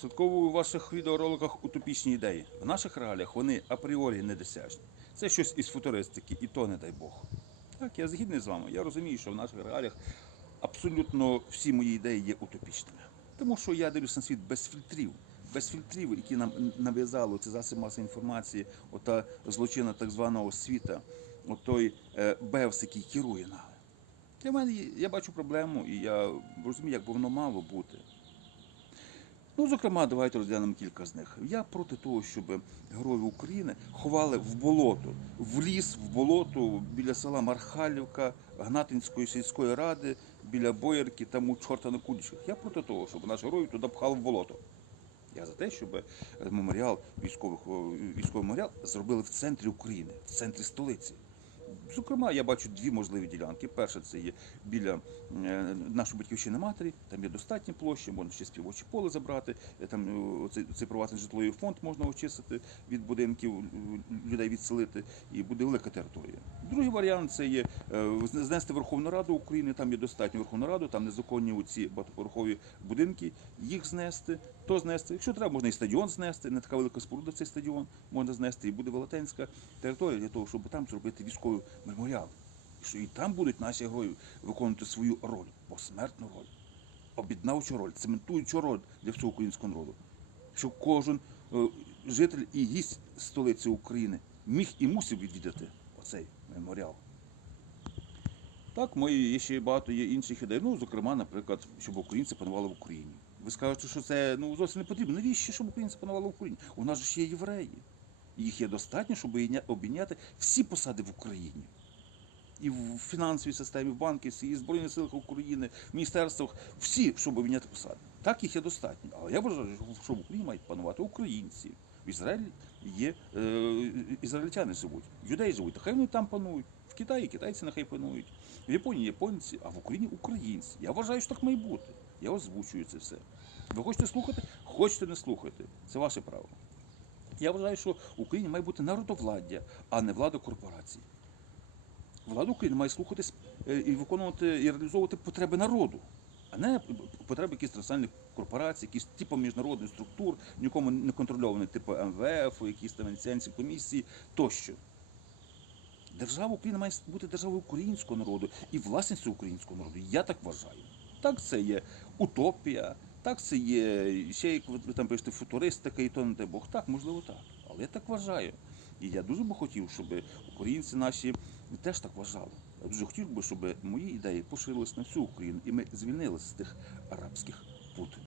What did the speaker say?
Слідковую у ваших відеороликах утопічні ідеї. В наших реаліях вони апріорі недосяжні. Це щось із футуристики, і то не дай Бог. Так, я згідний з вами. Я розумію, що в наших реаліях абсолютно всі мої ідеї є утопічними. Тому що я дивлюся на світ без фільтрів, без фільтрів, які нам нав'язали ці засоби масової інформації, ота злочина так званого світа, отой е, Бевс, який керує нами. Для мене я бачу проблему, і я розумію, як би воно мало бути. Ну, зокрема, давайте розглянемо кілька з них. Я проти того, щоб героїв України ховали в болото, в ліс, в болото біля села Мархалівка, Гнатинської сільської ради, біля Боярки, там у чорта на кулічках. Я проти того, щоб наш героїв туди пхали в болото. Я за те, щоб е, меморіал, військових, військовий меморіал зробили в центрі України, в центрі столиці. Зокрема, я бачу дві можливі ділянки. Перша це є біля е, нашої батьківщини матері, там є достатні площі, можна ще співочі поле забрати, е, там е, цей, цей приватний житловий фонд можна очистити від будинків, людей відселити, і буде велика територія. Другий варіант це є знести Верховну Раду України, там є достатньо Верховну Раду, там незаконні ці багатоповерхові будинки, їх знести, то знести. Якщо треба, можна і стадіон знести, не така велика споруда цей стадіон можна знести, і буде велетенська територія для того, щоб там зробити військовий меморіал. Що і там будуть наші герої виконувати свою роль, посмертну роль, об'єднавчу роль, цементуючу роль для всього українського народу. Щоб кожен е, житель і гість столиці України міг і мусив відвідати оцей меморіал. Так, мої ще багато є інших ідей. Ну, зокрема, наприклад, щоб українці панували в Україні. Ви скажете, що це ну зовсім не потрібно. Навіщо, щоб українці панували в Україні? У нас же ще є євреї. Їх є достатньо, щоб обійняти всі посади в Україні. І в фінансовій системі, в банківській, і в Збройних силах України, в міністерствах, всі, щоб обійняти посади. Так їх є достатньо. Але я вважаю, що в Україні мають панувати українці. В Ізраїлі є е, ізраїльтяни живуть, юдеї живуть, та хай вони там панують. В Китаї китайці нехай панують, в Японії японці, а в Україні українці. Я вважаю, що так має бути. Я озвучую це все. Ви хочете слухати? Хочете не слухати. Це ваше право. Я вважаю, що в Україні має бути народовладдя, а не влада корпорацій. Влада України має слухатись е, і виконувати і реалізовувати потреби народу, а не потреби якихось транснаціональних корпорацій, якісь типу міжнародних структур, нікому не контрольованих, типу МВФ, якісь там венеціанські комісії тощо. Держава України має бути державою українського народу і власністю українського народу. Я так вважаю. Так це є утопія, так це є ще як ви там пишете футуристика і то не дай Бог. Так, можливо, так. Але я так вважаю. І я дуже би хотів, щоб українці наші теж так вважали. Я дуже хотів би, щоб мої ідеї поширились на всю Україну, і ми звільнилися з тих арабських пут.